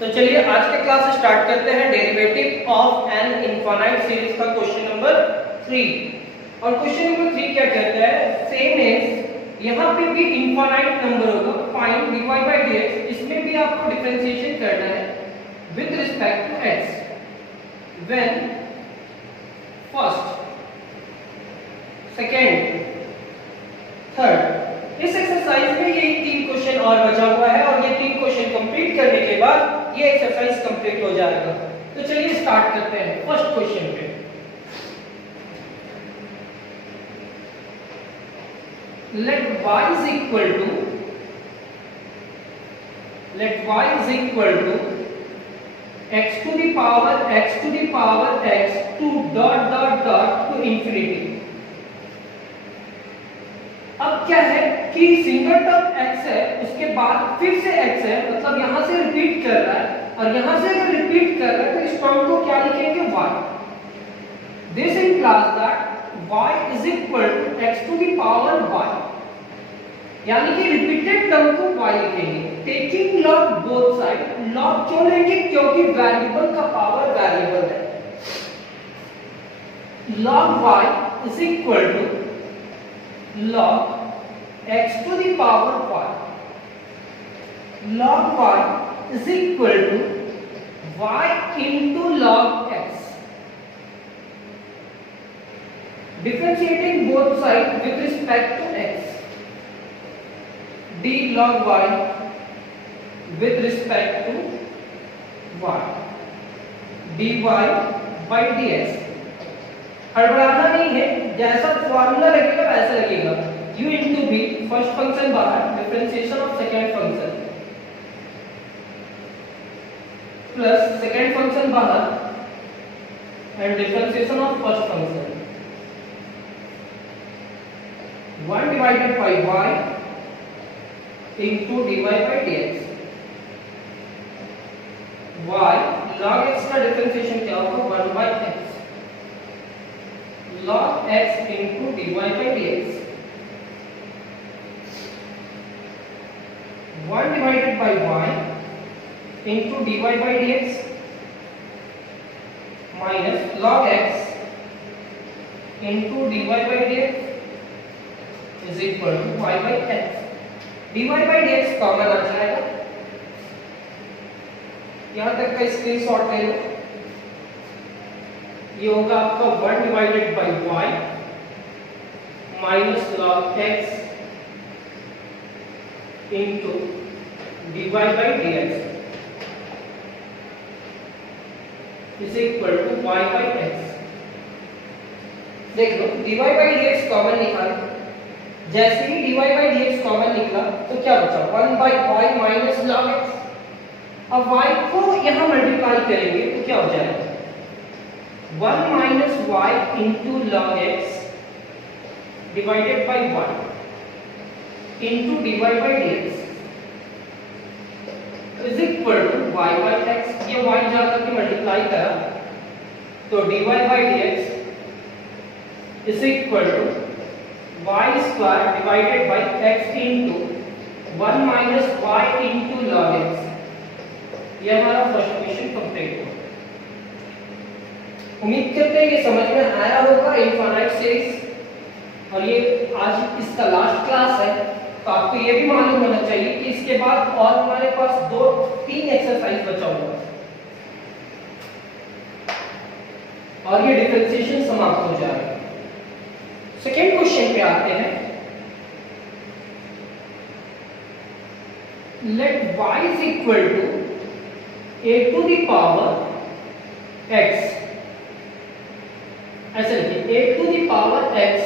तो चलिए आज के क्लास स्टार्ट करते हैं derivative of N infinite series का क्वेश्चन नंबर 3। और क्वेश्चन नंबर 3 क्या कहता है, सेम एज यहाँ पे भी इनफाइनाइट नंबर होगा, फाइंड dy by dx, इसमें भी आपको डिफरेंशिएशन करना है with respect to x when first, second, third. इस एक्सरसाइज में ये 3 क्वेश्चन और बचा हुआ है और ये 3 क्वेश्चन कंप्लीट करने के बाद ये एक्सरसाइज कंप्लीट हो जाएगा। तो चलिए स्टार्ट करते हैं फर्स्ट क्वेश्चन पे। let y is equal to x to the power x to dot dot dot to infinity। अब क्या है कि सिंगल टर्म x है, उसके बाद फिर से x है, मतलब यहां से रिपीट कर रहा है और यहां से अगर रिपीट कर रहा है तो इस टर्म को क्या लिखेंगे y। This implies that y is equal to x to the power y, यानी कि रिपीटेड टर्म को y लिखेंगे। Taking log both side, log क्यों लेंगे, क्योंकि वेरिएबल का पावर वेरिएबल है। log y is equal to log x to the power y, log y is equal to y into log x। Differentiating both sides with respect to x, d log y with respect to y, dy by dx। हड़बड़ाना नहीं है, जैसा formula लगेगा वैसा लगेगा। u into b, first function बाहर, differentiation of second function, plus second function बाहर and differentiation of first function. 1 divided by y into dy by dx। y log x का differentiation क्या होगा, 1 by x log x into dy by dx। 1 divided by y into dy by dx minus log x into dy by dx is equal to y by x। dy by dx common आ जाएगा, यहां तक का screenshot ले लो। ये होगा आपका 1 divided by y minus log x into dy by dx is equal to y by x। देख लो dy by dx कॉमन निकालो, जैसे ही dy by dx कॉमन निकला तो क्या बचा, 1 by y minus log x। अब y को यहां मल्टीप्लाई करेंगे तो क्या हो जाएगा, 1 minus y into log x divided by 1 into dy by dx is equal to y by x। ये y जाकर के मल्टीप्लाई करा तो dy by dx is equal to y square divided by x into 1 minus y into log x। ये हमारा first question complete हुआ। उम्मीद करते हैं ये समझ में आया होगा इनफाइनाइट सीरीज, और ये आज इसका लास्ट क्लास है। तो आपको ये भी मालूम होना चाहिए कि इसके बाद और हमारे पास 2-3 एक्सरसाइज बचा हुआ है और ये डिफरेंशिएशन समाप्त हो जाएगा। सेकेंड क्वेश्चन पे आते हैं। Let y is equal to a to the power x, ऐसे लिखिए a to the power x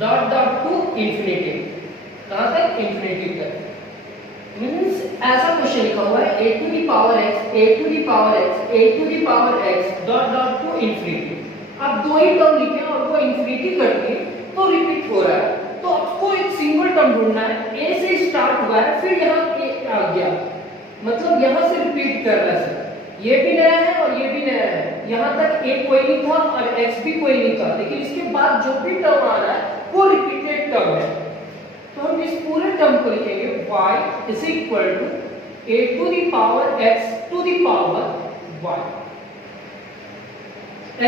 dot dot to infinity. कहां तक, इंफिनिटी तक। मींस ऐसा क्वेश्चन लिखा हुआ है a to the power x dot dot to infinity. अब दो ही टर्म लिखे और वो इंफिनिटी करके तो रिपीट हो रहा है, तो आपको एक सिंगल टर्म ढूंढना है। a से स्टार्ट हुआ है, फिर यहाँ a आ गया, मतलब यहाँ से रिपीट कर रहा है। ये भी नया है और ये भी नया है, यहाँ तक a कोई नहीं था और x भी कोई नहीं था, लेकिन इसके बाद जो भी टर्म आ रहा है वो रिपीटेड टर्म है। तो हम इस पूरे टर्म को लिखेंगे y is equal to a to the power x to the power y।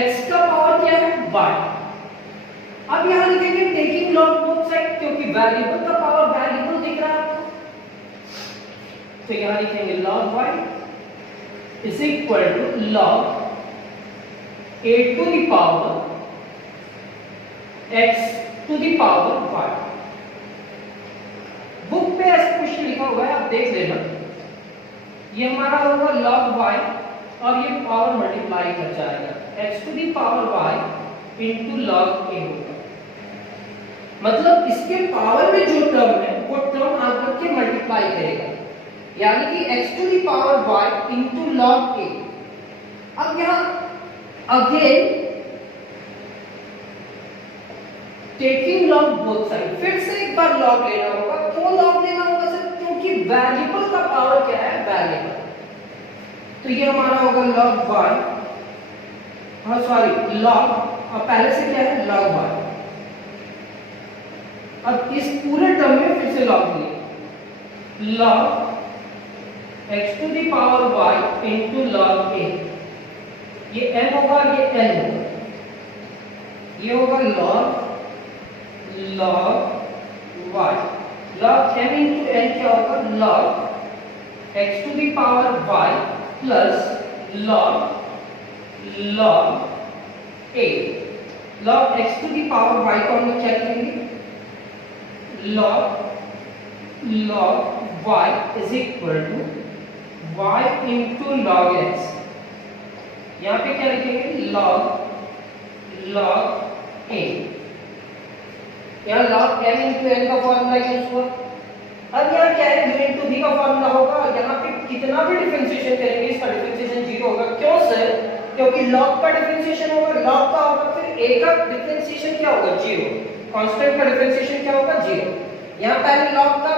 x का पावर क्या है y। अब यहां लिखेंगे टेकिंग लॉग बोथ साइड, क्योंकि वेरिएबल का पावर वेरिएबल दिख रहा है आपको, तो यहां लिखेंगे log y is equal to log a to the power x to the power y। Book पे ऐसा क्वेश्चन लिखा हुआ है, आप देख लेना। ये हमारा होगा log y और ये पावर मल्टीप्लाई कर जाएगा, x to the power y into log a होगा। मतलब इसके पावर में जो टर्म है वो टर्म आकर के मल्टीप्लाई करेगा, यानी कि x to the power y into log a। अब यहां again taking log both side, फिर से एक बार लॉग लेना होगा। क्यों लॉग लेना होगा सर? क्योंकि वेरिएबल का पावर क्या है वेरिएबल, तो ये हमारा होगा log y, हाँ सॉरी log, अब पहले से क्या है log y। अब इस पूरे टर्म में फिर से लॉग लिए log x to the power y into log a, ये m होगा ये n होगा, ये होगा log y, log m into n क्या होगा log x to the power y plus log a। log x to the power y को हम क्या लिखेंगे log y is equal to y into log x। यहाँ पे क्या लिखेंगे log a, यहाँ log m into n का फॉर्मूला यूज हुआ। अब यहाँ क्या है u into v का फॉर्मूला होगा, यहाँ पे कितना भी डिफरेंशिएशन करेंगे इसका डिफरेंशिएशन जीरो होगा। क्यों सर? क्योंकि log का डिफरेंशिएशन होगा, log का होगा, फिर a का डिफरेंशिएशन क्या होगा जीरो, कांस्टेंट का डिफरेंशिएशन क्या होगा जीरो। यहाँ पहले log का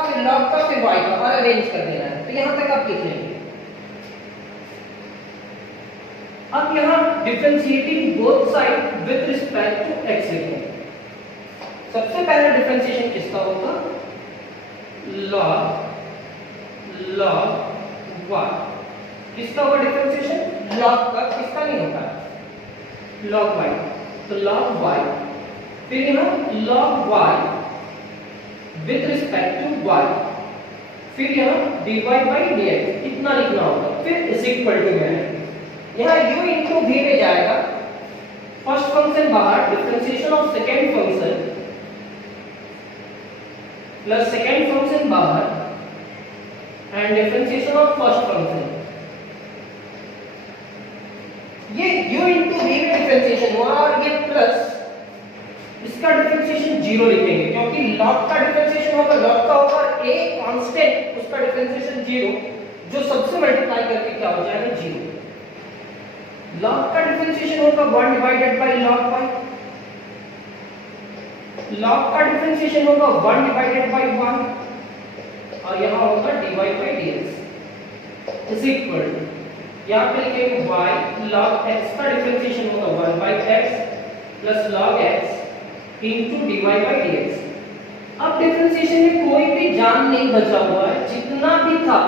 फिर y का और अरेंज कर देना है, तो यहाँ तक आप लिख लेंगे। अब यहाँ differentiating both side with respect to x लिखेंगे। सबसे पहले डिफरेंशिएशन किसका होगा log y, किसका होगा डिफरेंशिएशन log का, किसका नहीं होता log y, तो log y, फिर यहाँ log y with respect to y, फिर यहाँ dy by dx इतना लिखना होगा, फिर इज इक्वल टू में यहाँ u into v में जाएगा, फर्स्ट फंक्शन बाहर, differentiation of second function plus second function बाहर and differentiation of first function. ये u into v में डिफरेंशिएशन हुआ और ये प्लस इसका डिफरेंशिएशन जीरो लिखेंगे, क्योंकि log का डिफरेंशिएशन होगा, log का होगा a कांस्टेंट, उसका डिफरेंशिएशन जीरो, जो सबसे मल्टीप्लाई करके क्या हो जाएगा जीरो। log का डिफरेंशिएशन होगा 1 divided bye log y, log का डिफरेंशिएशन होगा 1 डिवाइडेड बाय 1 और यहां होगा dy by dx is equal to, यहां पे लिखेंगे y log x का डिफरेंशिएशन होगा 1 by x plus log x into dy by dx। अब डिफरेंशिएशन में कोई भी जान नहीं बचा हुआ है, जितना भी था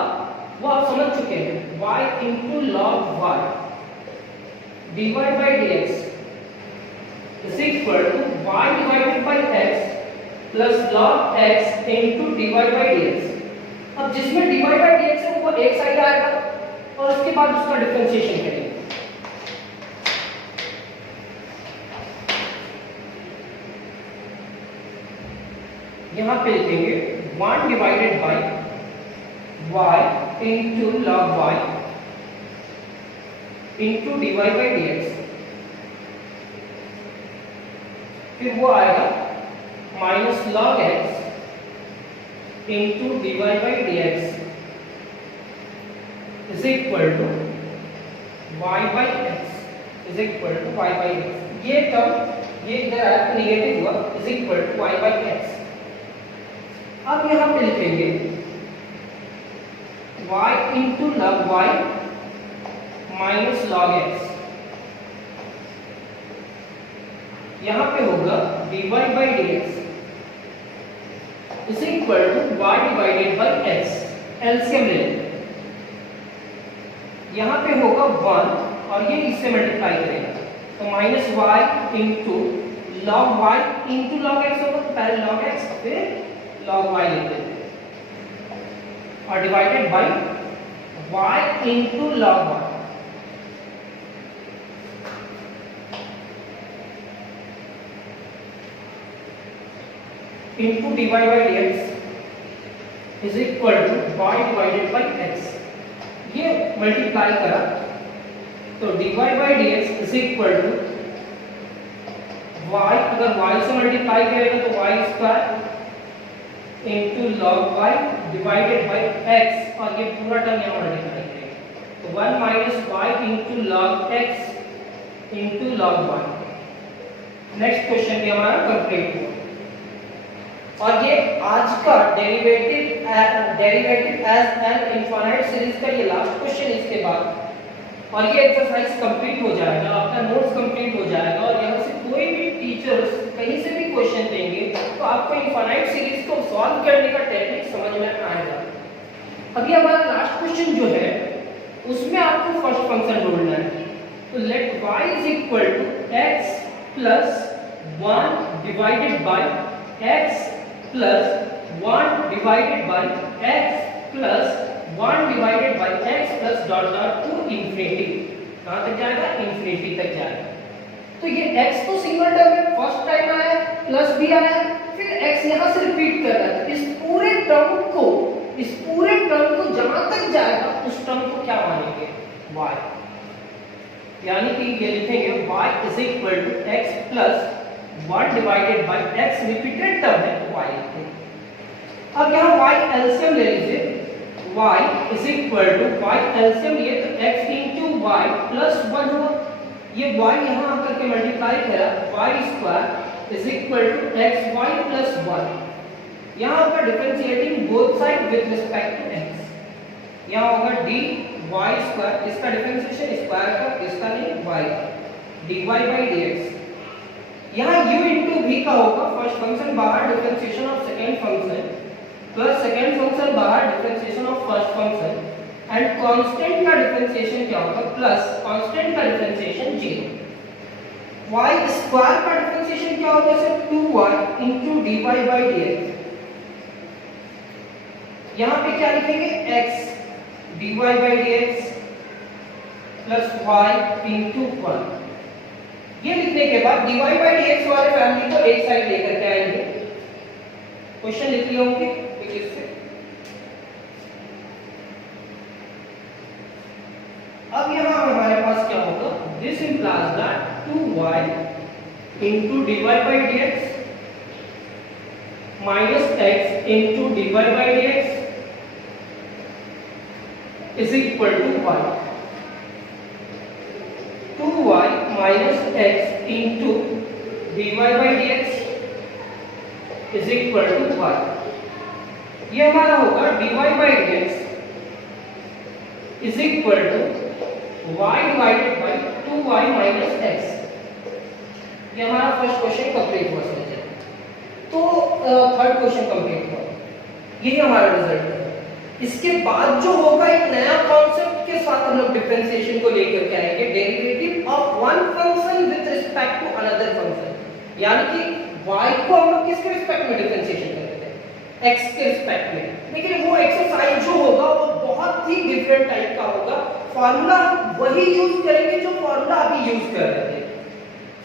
वो आप समझ चुके हैं, y into log y dy by dx is equal to y divided by x plus log x into dy by dx। अब जिसमें dy by dx है वो एक साइड आएगा और उसके बाद उसका डिफरेंशिएशन करेंगे। यहाँ पे लिखेंगे 1 divided bye y into log y into dy by dx, फिर वो आएगा minus log x into dy by dx is equal to y by x is equal to y by x। ये टर्म ये इधर आया तो नेगेटिव हुआ, is equal to y by x। अब यहाँ पे लिखेंगे y into log y minus log x, यहाँ पे होगा dy by dx is equal to y divided by x। LCM ले लेंगे, यहाँ पे होगा 1 और ये इससे मल्टीप्लाई करेगा तो minus y into log y into log x होगा, तो पहले लॉग एक्स फिर लॉग वाई लिख देते हैं और divided by y into log y. Into dy by dx is equal to y divided by x। ये मल्टीप्लाई करा तो dy by dx is equal to y, अगर y से मल्टीप्लाई करेगा तो y square into log y divided by x और ये पूरा टर्म यहाँ मल्टीप्लाई करेगा तो 1 minus y into log x into log y। Next question भी हमारा कंप्लीट हुआ और ये आज का derivative as an infinite series का ये लास्ट क्वेश्चन इसके बाद और ये एक्सरसाइज कंप्लीट हो जाएगा, आपका नोट्स कंप्लीट हो जाएगा और यहाँ से कोई भी टीचर्स कहीं से भी क्वेश्चन देंगे तो आपको इनफाइनाइट सीरीज को सॉल्व करने का टेक्निक समझ में आएगा। अभी हमारा लास्ट क्वेश्चन जो है उसमें आपको फर्स्ट फंक्शन ढूंढना है तो let y is equal to x plus 1 divided by x plus 1 divided by x plus 1 divided by x plus dot dot to infinity. कहां तक जाएगा? इंफिनिटी तक जाएगा। तो ये x तो सिंगल टर्म में फर्स्ट टाइम आया प्लस भी आया फिर x यहां से रिपीट कर रहा है, इस पूरे टर्म को जहां तक जाएगा उस टर्म को क्या मानेंगे? y, यानी कि ये लिखेंगे y is equal to x plus 1 divided by x repeated term है y। अब यहाँ y एलसीएम ले लीजिए, y is equal to y LCM लिए तो x इंटू y प्लस 1 हुआ, ये y यहाँ आकर के मल्टीप्लाई करा y square is equal to xy plus 1। यहाँ पर differentiating both side with respect to x, यहाँ होगा dy स्क्वायर, इसका डिफरेंशिएशन स्क्वायर का, इसका नहीं y dy by dx। यहाँ u इंटू v का होगा फर्स्ट फंक्शन बाहर differentiation of second function plus second function बाहर differentiation of first function and constant का डिफरेंशिएशन क्या होगा? प्लस कांस्टेंट का डिफरेंशिएशन 0। y स्क्वायर का डिफरेंशिएशन क्या होगा? Sir 2y into dy by dx। यहाँ पे क्या लिखेंगे? x dy by dx plus y into 1। ये लिखने के बाद dy by dx वाले फैमिली को एक साइड लेकर के आएंगे, क्वेश्चन लिख लिए होंगे इससे। अब यहाँ हमारे पास क्या होगा? This implies that 2y into dy by dx minus x into dy by dx is equal to y। 2y minus x into dy by dx is equal to y। ये हमारा होगा dy by dx is equal to y divided by 2y minus x। ये हमारा first question complete हुआ समझिए। तो third question complete हुआ, यही हमारा रिजल्ट है। इसके बाद जो होगा एक नया कॉन्सेप्ट के साथ हम लोग डिफरेंशिएशन को लेकर के आएंगे, derivative of one function with respect to another function, यानी कि y को हम लोग किसके रिस्पेक्ट में डिफरेंशिएशन करते हैं? x के रिस्पेक्ट में। लेकिन वो एक्सरसाइज जो होगा वो बहुत ही डिफरेंट टाइप का होगा, फार्मूला वही यूज करेंगे जो फार्मूला अभी यूज कर रहे थे।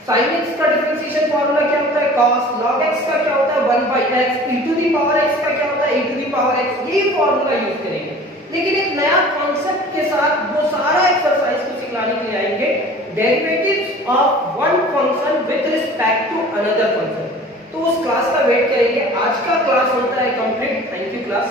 sin x का डिफरेंशिएशन फार्मूला क्या होता है? cos log x का क्या होता है? 1/x e to the power x का क्या होता है? e to the power x। ये फार्मूला यूज करेंगे, लेकिन एक नया कॉन्सेप्ट के साथ वो सारा एक्सरसाइज को सिखाने के लिए आएंगे, derivatives of one function with respect to another function. तो उस क्लास का वेट करेंगे। आज का क्लास होता है कंप्लीट। Thank you class.